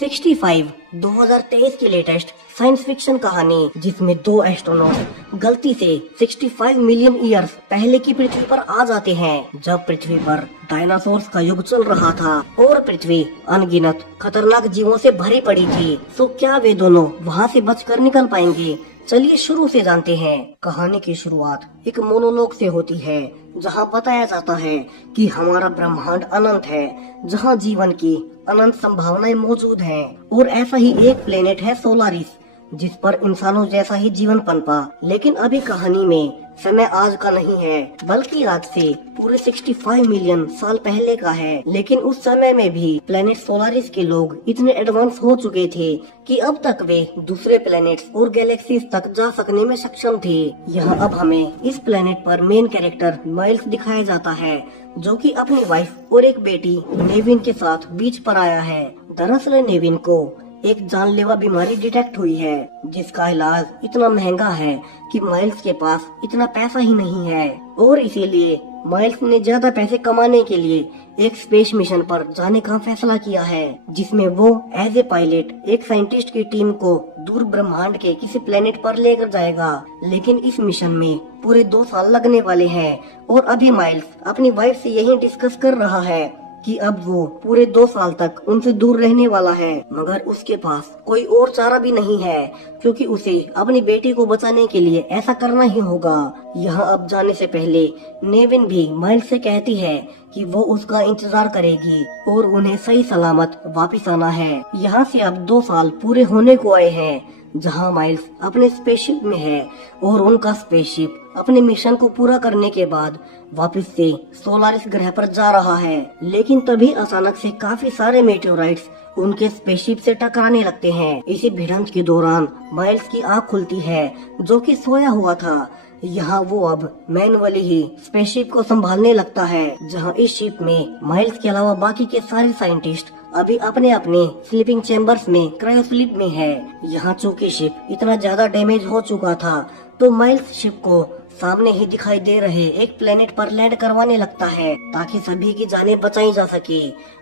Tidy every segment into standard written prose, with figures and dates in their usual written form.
65 2023 की latest science fiction कहानी, जिसमें दो एस्ट्रोनॉट गलती से 65 मिलियन ईयर्स पहले की पृथ्वी पर आ जाते हैं, जब पृथ्वी पर डायनासोर्स का युग चल रहा था और पृथ्वी अनगिनत खतरनाक जीवों से भरी पड़ी थी। तो क्या वे दोनों वहां से बचकर निकल पाएंगे? चलिए शुरू से जानते हैं। कहानी की शुरुआत एक मोनोलॉग से होती है, जहां बताया जाता है कि हमारा ब्रह्मांड अनंत है, जहां जीवन की अनंत संभावनाएं मौजूद हैं और ऐसा ही एक प्लेनेट है सोलारिस, जिस पर इंसानों जैसा ही जीवन पनपा। लेकिन अभी कहानी में समय आज का नहीं है, बल्कि आज से पूरे 65 मिलियन साल पहले का है। लेकिन उस समय में भी प्लेनेट सोलारिस के लोग इतने एडवांस हो चुके थे कि अब तक वे दूसरे प्लेनेट्स और गैलेक्सीज तक जा सकने में सक्षम थे। यहाँ अब हमें इस प्लेनेट पर मेन कैरेक्टर माइल्स दिखाया जाता है, जो कि अपनी वाइफ और एक बेटी नेविन के साथ बीच पर आया है। दरअसल नेविन को एक जानलेवा बीमारी डिटेक्ट हुई है, जिसका इलाज इतना महंगा है कि माइल्स के पास इतना पैसा ही नहीं है, और इसीलिए माइल्स ने ज्यादा पैसे कमाने के लिए एक स्पेस मिशन पर जाने का फैसला किया है, जिसमें वो एज ए पायलट एक साइंटिस्ट की टीम को दूर ब्रह्मांड के किसी प्लेनेट पर लेकर जाएगा। लेकिन इस मिशन में पूरे 2 साल लगने वाले हैं, और अभी माइल्स अपनी वाइफ से यही डिस्कस कर रहा है कि अब वो पूरे 2 साल तक उनसे दूर रहने वाला है। मगर उसके पास कोई और चारा भी नहीं है, क्योंकि उसे अपनी बेटी को बचाने के लिए ऐसा करना ही होगा। यहाँ अब जाने से पहले नेविन भी माइल्स से कहती है कि वो उसका इंतजार करेगी और उन्हें सही सलामत वापस आना है। यहाँ से अब 2 साल पूरे होने को आए हैं, जहाँ माइल्स अपने स्पेसशिप में है और उनका स्पेसशिप अपने मिशन को पूरा करने के बाद वापस से सोलारिस ग्रह पर जा रहा है। लेकिन तभी अचानक से काफी सारे मेटेओराइट्स उनके स्पेसशिप से टकराने लगते हैं। इसी भिड़ंत के दौरान माइल्स की आँख खुलती है, जो कि सोया हुआ था। यहाँ वो अब मैनुअली ही स्पेसशिप को संभालने लगता है, जहाँ इस शिप में माइल्स के अलावा बाकी के सारे साइंटिस्ट अभी अपने अपने स्लीपिंग चेम्बर्स में क्रायोस्लीप में है। यहाँ चूंकि शिप इतना ज्यादा डैमेज हो चुका था, तो माइल्स शिप को सामने ही दिखाई दे रहे एक प्लेनेट पर लैंड करवाने लगता है, ताकि सभी की जानें बचाई जा सके।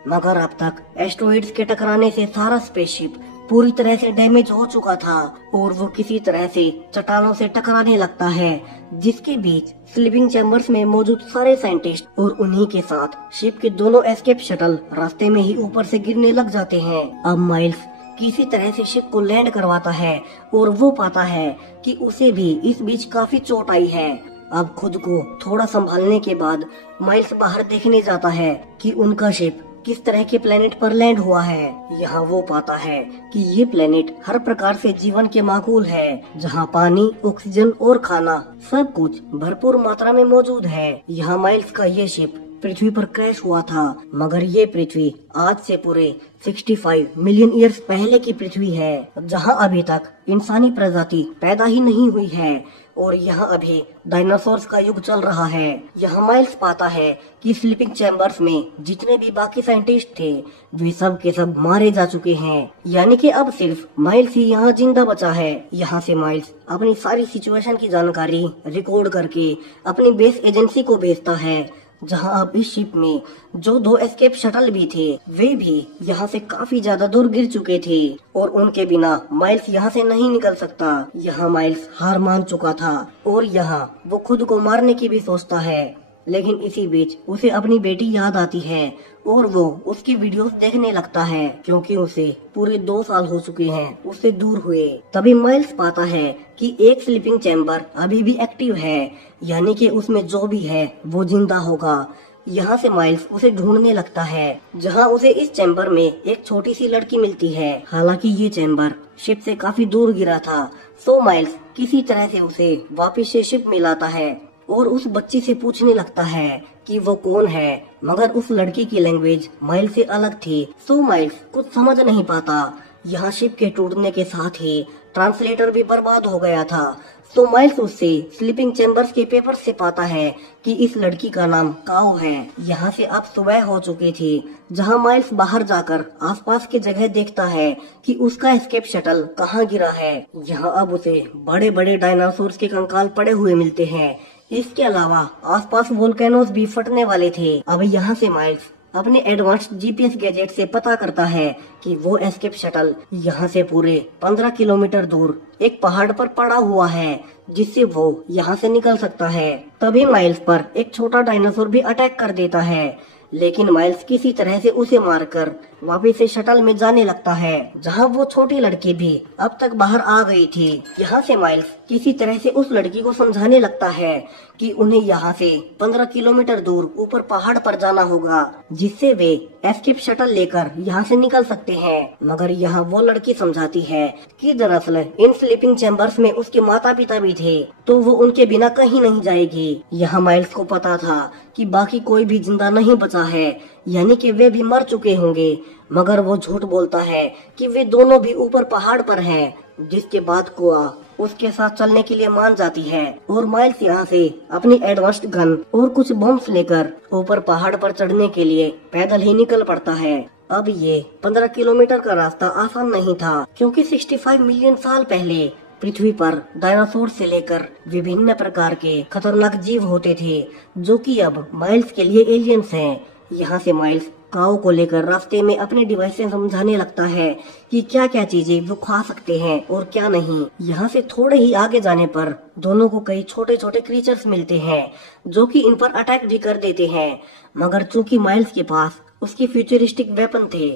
मगर अब तक एस्ट्रॉइड्स के टकराने से सारा स्पेसशिप पूरी तरह से डैमेज हो चुका था, और वो किसी तरह से चट्टानों से टकराने लगता है, जिसके बीच स्लीपिंग चैम्बर्स में मौजूद सारे साइंटिस्ट और उन्हीं के साथ शिप के दोनों एस्केप शटल रास्ते में ही ऊपर से गिरने लग जाते हैं। अब माइल्स किसी तरह से शिप को लैंड करवाता है, और वो पाता है कि उसे भी इस बीच काफी चोट आई है। अब खुद को थोड़ा संभालने के बाद माइल्स बाहर देखने जाता है कि उनका शिप किस तरह के प्लेनेट पर लैंड हुआ है। यहाँ वो पाता है कि ये प्लेनेट हर प्रकार से जीवन के माकूल है, जहाँ पानी, ऑक्सीजन और खाना सब कुछ भरपूर मात्रा में मौजूद है। यहाँ माइल्स का ये शिप पृथ्वी पर क्रैश हुआ था, मगर ये पृथ्वी आज से पूरे 65 मिलियन ईयर्स पहले की पृथ्वी है, जहाँ अभी तक इंसानी प्रजाति पैदा ही नहीं हुई है, और यहाँ अभी डायनासोर्स का युग चल रहा है। यहाँ माइल्स पाता है कि स्लीपिंग चैम्बर्स में जितने भी बाकी साइंटिस्ट थे, वे सब के सब मारे जा चुके हैं, यानी कि अब सिर्फ माइल्स ही यहाँ जिंदा बचा है। यहाँ से माइल्स अपनी सारी सिचुएशन की जानकारी रिकॉर्ड करके अपनी बेस एजेंसी को भेजता है, जहाँ अब इस शिप में जो 2 एस्केप शटल भी थे, वे भी यहाँ से काफी ज्यादा दूर गिर चुके थे, और उनके बिना माइल्स यहाँ से नहीं निकल सकता। यहाँ माइल्स हार मान चुका था, और यहाँ वो खुद को मारने की भी सोचता है। लेकिन इसी बीच उसे अपनी बेटी याद आती है, और वो उसकी वीडियोस देखने लगता है, क्योंकि उसे पूरे 2 साल हो चुके हैं उससे दूर हुए। तभी माइल्स पाता है कि एक स्लीपिंग चैम्बर अभी भी एक्टिव है, यानी कि उसमें जो भी है वो जिंदा होगा। यहाँ से माइल्स उसे ढूंढने लगता है, जहाँ उसे इस चैम्बर में एक छोटी सी लड़की मिलती है। हालांकि ये चैम्बर शिप से काफी दूर गिरा था, सो माइल्स किसी तरह से उसे वापस से शिप मिलाता है, और उस बच्ची से पूछने लगता है कि वो कौन है। मगर उस लड़की की लैंग्वेज माइल्स से अलग थी, सो माइल्स कुछ समझ नहीं पाता। यहाँ शिप के टूटने के साथ ही ट्रांसलेटर भी बर्बाद हो गया था, तो माइल्स उससे स्लीपिंग चैम्बर्स के पेपर से पाता है कि इस लड़की का नाम काओ है। यहाँ से अब सुबह हो चुकी थी, जहाँ माइल्स बाहर जाकर आसपास की जगह देखता है कि उसका एस्केप शटल कहाँ गिरा है। यहाँ अब उसे बड़े बड़े डायनासोर्स के कंकाल पड़े हुए मिलते हैं। इसके अलावा आसपास वोल्केनोस भी फटने वाले थे। अब यहाँ से माइल्स अपने एडवांस्ड जीपीएस गैजेट से पता करता है कि वो एस्केप शटल यहाँ से पूरे 15 किलोमीटर दूर एक पहाड़ पर पड़ा हुआ है, जिससे वो यहाँ से निकल सकता है। तभी माइल्स पर एक छोटा डायनासोर भी अटैक कर देता है, लेकिन माइल्स किसी तरह से उसे मारकर वापस से शटल में जाने लगता है, जहाँ वो छोटी लड़की भी अब तक बाहर आ गई थी। यहाँ से माइल्स किसी तरह से उस लड़की को समझाने लगता है कि उन्हें यहाँ से 15 किलोमीटर दूर ऊपर पहाड़ पर जाना होगा, जिससे वे एस्केप शटल लेकर यहाँ से निकल सकते हैं। मगर यहाँ वो लड़की समझाती है कि दरअसल इन स्लीपिंग चैम्बर्स में उसके माता पिता भी थे, तो वो उनके बिना कहीं नहीं जाएगी। यहाँ माइल्स को पता था कि बाकी कोई भी जिंदा नहीं बचा है, यानी कि वे भी मर चुके होंगे, मगर वो झूठ बोलता है कि वे दोनों भी ऊपर पहाड़ पर हैं। जिसके बाद कोआ उसके साथ चलने के लिए मान जाती है और माइल्स यहाँ से अपनी एडवांस्ड गन और कुछ बम्स लेकर ऊपर पहाड़ पर चढ़ने के लिए पैदल ही निकल पड़ता है। अब ये 15 किलोमीटर का रास्ता आसान नहीं था, क्योंकि 65 मिलियन साल पहले पृथ्वी पर डायनासोर से लेकर विभिन्न प्रकार के खतरनाक जीव होते थे, जो कि अब माइल्स के लिए एलियंस हैं। यहाँ से माइल्स काओ को लेकर रास्ते में अपने डिवाइस से समझाने लगता है कि क्या क्या चीजें वो खा सकते हैं और क्या नहीं। यहाँ से थोड़े ही आगे जाने पर दोनों को कई छोटे छोटे क्रीचर्स मिलते हैं, जो कि इन पर अटैक भी कर देते हैं। मगर चूंकि माइल्स के पास उसके फ्यूचरिस्टिक वेपन थे,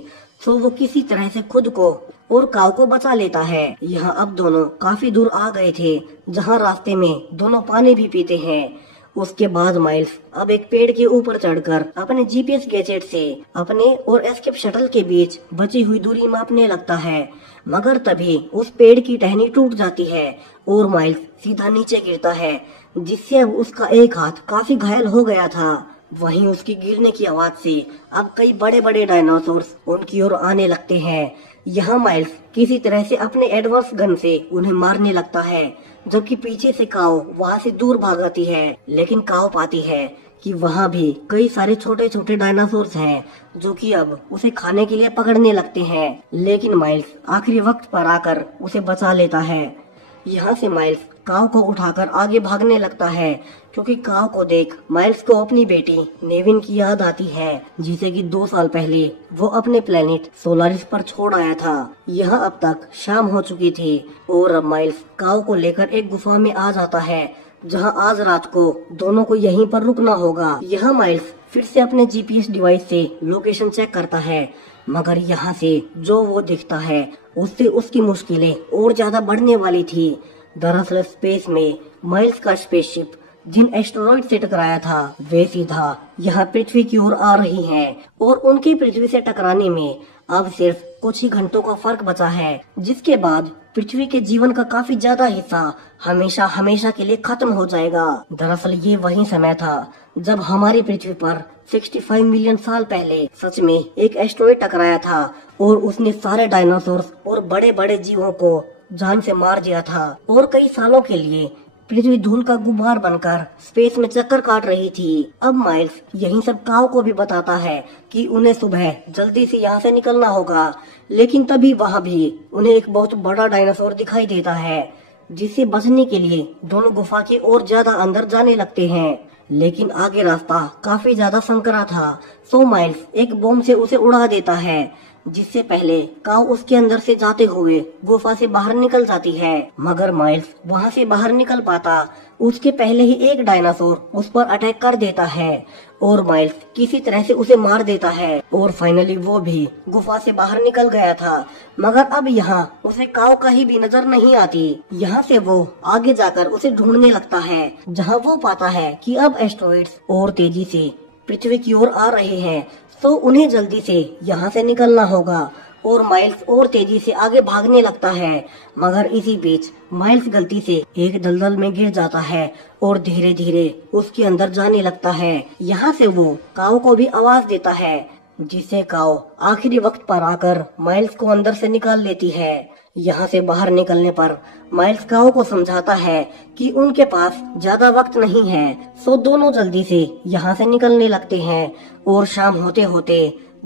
तो वो किसी तरह से खुद को और काओ को बचा लेता है। यहाँ अब दोनों काफी दूर आ गए थे, जहाँ रास्ते में दोनों पानी भी पीते हैं। उसके बाद माइल्स अब एक पेड़ के ऊपर चढ़कर अपने जीपीएस गैजेट से अपने और एस्केप शटल के बीच बची हुई दूरी मापने लगता है। मगर तभी उस पेड़ की टहनी टूट जाती है और माइल्स सीधा नीचे गिरता है, जिससे अब उसका एक हाथ काफी घायल हो गया था। वहीं उसकी गिरने की आवाज से अब कई बड़े बड़े डायनासोर्स उनकी ओर आने लगते हैं। यहाँ माइल्स किसी तरह से अपने एडवांस गन से उन्हें मारने लगता है, जबकि पीछे से काओ वहाँ से दूर भागती है। लेकिन काओ पाती है कि वहाँ भी कई सारे छोटे छोटे डायनासोर्स हैं, जो कि अब उसे खाने के लिए पकड़ने लगते हैं। लेकिन माइल्स आखिरी वक्त पर आकर उसे बचा लेता है। यहाँ से माइल्स काओ को उठाकर आगे भागने लगता है, क्योंकि काओ को देख माइल्स को अपनी बेटी नेविन की याद आती है, जिसे कि 2 साल पहले वो अपने प्लेनेट सोलारिस पर छोड़ आया था। यहाँ अब तक शाम हो चुकी थी और अब माइल्स काओ को लेकर एक गुफा में आ जाता है, जहाँ आज रात को दोनों को यहीं पर रुकना होगा। यहाँ माइल्स फिर से अपने जीपीएस डिवाइस से लोकेशन चेक करता है, मगर यहाँ से जो वो दिखता है उससे उसकी मुश्किलें और ज्यादा बढ़ने वाली थी। दरअसल स्पेस में माइल्स का स्पेसशिप जिन एस्टेरॉइड से टकराया था, वे सीधा यहाँ पृथ्वी की ओर आ रही हैं और उनकी पृथ्वी से टकराने में अब सिर्फ कुछ ही घंटों का फर्क बचा है, जिसके बाद पृथ्वी के जीवन का काफी ज्यादा हिस्सा हमेशा हमेशा के लिए खत्म हो जाएगा। दरअसल ये वही समय था जब हमारी पृथ्वी पर 65 मिलियन साल पहले सच में एक एस्टेरॉइड टकराया था और उसने सारे डायनासोर्स और बड़े बड़े जीवों को जान से मार दिया था और कई सालों के लिए पृथ्वी धूल का गुब्बार बनकर स्पेस में चक्कर काट रही थी। अब माइल्स यही सब काओ को भी बताता है कि उन्हें सुबह जल्दी से यहाँ से निकलना होगा, लेकिन तभी वहाँ भी उन्हें एक बहुत बड़ा डायनासोर दिखाई देता है, जिससे बचने के लिए दोनों गुफा के और ज्यादा अंदर जाने लगते हैं। लेकिन आगे रास्ता काफी ज्यादा संकरा था, सो माइल्स एक बॉम्ब से उसे उड़ा देता है, जिससे पहले काऊ उसके अंदर से जाते हुए गुफा से बाहर निकल जाती है। मगर माइल्स वहाँ से बाहर निकल पाता उसके पहले ही एक डायनासोर उस पर अटैक कर देता है और माइल्स किसी तरह से उसे मार देता है और फाइनली वो भी गुफा से बाहर निकल गया था। मगर अब यहाँ उसे काऊ कहीं भी नजर नहीं आती। यहाँ से वो आगे जाकर उसे ढूंढने लगता है, जहाँ वो पाता है कि अब एस्टेरॉइड्स और तेजी से पृथ्वी की ओर आ रहे हैं, तो उन्हें जल्दी से यहाँ से निकलना होगा और माइल्स और तेजी से आगे भागने लगता है। मगर इसी बीच माइल्स गलती से एक दलदल में गिर जाता है और धीरे धीरे उसके अंदर जाने लगता है। यहाँ से वो काऊ को भी आवाज देता है, जिससे काऊ आखिरी वक्त पर आकर माइल्स को अंदर से निकाल लेती है। यहाँ से बाहर निकलने पर माइल्स काऊ को समझाता है कि उनके पास ज्यादा वक्त नहीं है, सो दोनों जल्दी से यहाँ से निकलने लगते हैं और शाम होते होते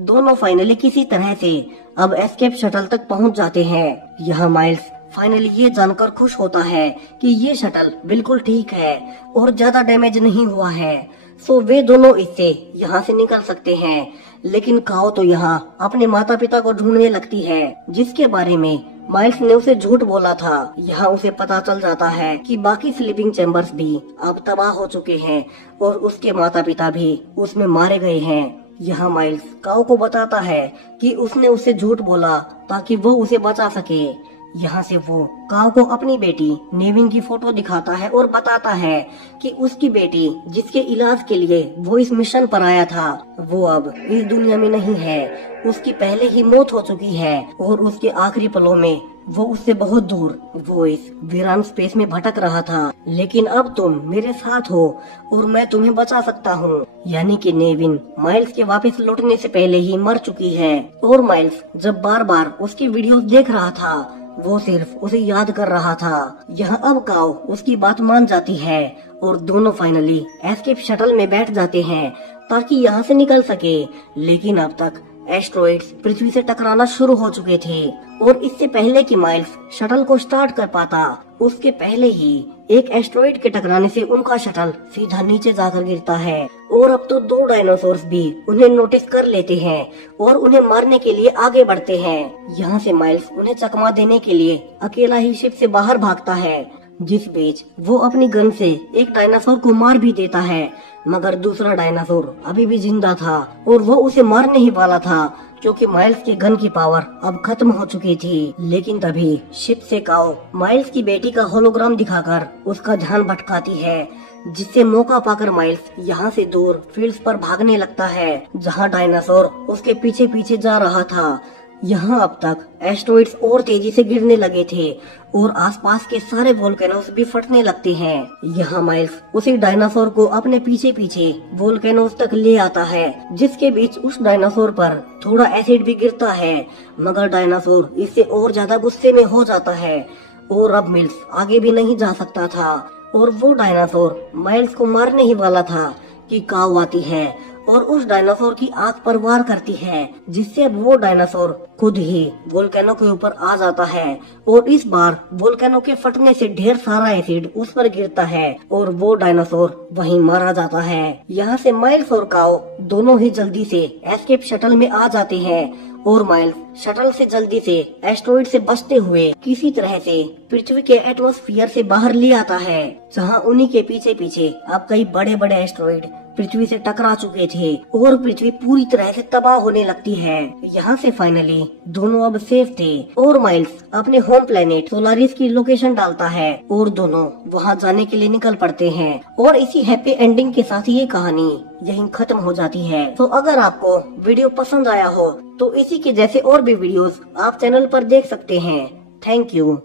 दोनों फाइनली किसी तरह से अब एस्केप शटल तक पहुँच जाते हैं। यहाँ माइल्स फाइनली ये जानकर खुश होता है कि ये शटल बिल्कुल ठीक है और ज्यादा डैमेज नहीं हुआ है। सो वे दोनों इससे यहाँ से निकल सकते हैं। लेकिन काओ तो यहाँ अपने माता पिता को ढूंढने लगती है, जिसके बारे में माइल्स ने उसे झूठ बोला था। यहाँ उसे पता चल जाता है कि बाकी स्लीपिंग चैम्बर्स भी अब तबाह हो चुके हैं और उसके माता पिता भी उसमें मारे गए हैं। यहाँ माइल्स काओ को बताता है कि उसने उसे झूठ बोला ताकि वो उसे बचा सके। यहाँ से वो काओ को अपनी बेटी नेविन की फोटो दिखाता है और बताता है कि उसकी बेटी जिसके इलाज के लिए वो इस मिशन पर आया था, वो अब इस दुनिया में नहीं है। उसकी पहले ही मौत हो चुकी है और उसके आखिरी पलों में वो उससे बहुत दूर वो इस वीरान स्पेस में भटक रहा था। लेकिन अब तुम मेरे साथ हो और मैं तुम्हें बचा सकता हूँ। यानी कि नेविन माइल्स के वापस लौटने से पहले ही मर चुकी है और माइल्स जब बार बार उसकी वीडियोस देख रहा था, वो सिर्फ उसे याद कर रहा था। यहाँ अब काओ उसकी बात मान जाती है और दोनों फाइनली एस्केप शटल में बैठ जाते हैं ताकि यहाँ से निकल सके। लेकिन अब तक एस्ट्रॉइड्स पृथ्वी से टकराना शुरू हो चुके थे और इससे पहले कि माइल्स शटल को स्टार्ट कर पाता, उसके पहले ही एक एस्ट्रॉइड के टकराने से उनका शटल सीधा नीचे जाकर गिरता है। और अब तो दो डायनासोर्स भी उन्हें नोटिस कर लेते हैं और उन्हें मारने के लिए आगे बढ़ते हैं। यहाँ से माइल्स उन्हें चकमा देने के लिए अकेला ही शिप से बाहर भागता है, जिस बीच वो अपनी गन से एक डायनासोर को मार भी देता है। मगर दूसरा डायनासोर अभी भी जिंदा था और वो उसे मारने ही वाला था क्योंकि माइल्स के गन की पावर अब खत्म हो चुकी थी। लेकिन तभी शिप से काओ माइल्स की बेटी का होलोग्राम दिखाकर उसका ध्यान भटकाती है, जिससे मौका पाकर माइल्स यहाँ से दूर फील्ड्स पर भागने लगता है जहाँ डायनासोर उसके पीछे पीछे जा रहा था। यहाँ अब तक एस्ट्रॉइड्स और तेजी से गिरने लगे थे और आसपास के सारे वोल्केनोस भी फटने लगते हैं। यहाँ माइल्स उसी डायनासोर को अपने पीछे पीछे वोल्केनोस तक ले आता है, जिसके बीच उस डायनासोर पर थोड़ा एसिड भी गिरता है। मगर डायनासोर इससे और ज्यादा गुस्से में हो जाता है और अब माइल्स आगे भी नहीं जा सकता था और वो डायनासोर माइल्स को मारने ही वाला था कि काओ आती है और उस डायनासोर की आंख पर वार करती है, जिससे अब वो डायनासोर खुद ही वोल्केनो के ऊपर आ जाता है और इस बार वोल्केनो के फटने से ढेर सारा एसिड उस पर गिरता है और वो डायनासोर वहीं मारा जाता है। यहाँ से माइल्स और काओ दोनों ही जल्दी से एस्केप शटल में आ जाते हैं और माइल्स शटल से जल्दी से एस्ट्रॉइड से बचते हुए किसी तरह से पृथ्वी के एटमॉस्फेयर से बाहर ले आता है, जहाँ उन्हीं के पीछे पीछे अब कई बड़े बड़े एस्ट्रॉइड पृथ्वी से टकरा चुके थे और पृथ्वी पूरी तरह से तबाह होने लगती है। यहाँ से फाइनली दोनों अब सेफ थे और माइल्स अपने होम प्लेनेट सोलारिस की लोकेशन डालता है और दोनों वहाँ जाने के लिए निकल पड़ते हैं और इसी हैप्पी एंडिंग के साथ ये कहानी यहीं खत्म हो जाती है। तो अगर आपको वीडियो पसंद आया हो तो इसी के जैसे और भी वीडियोस आप चैनल पर देख सकते हैं। Thank you.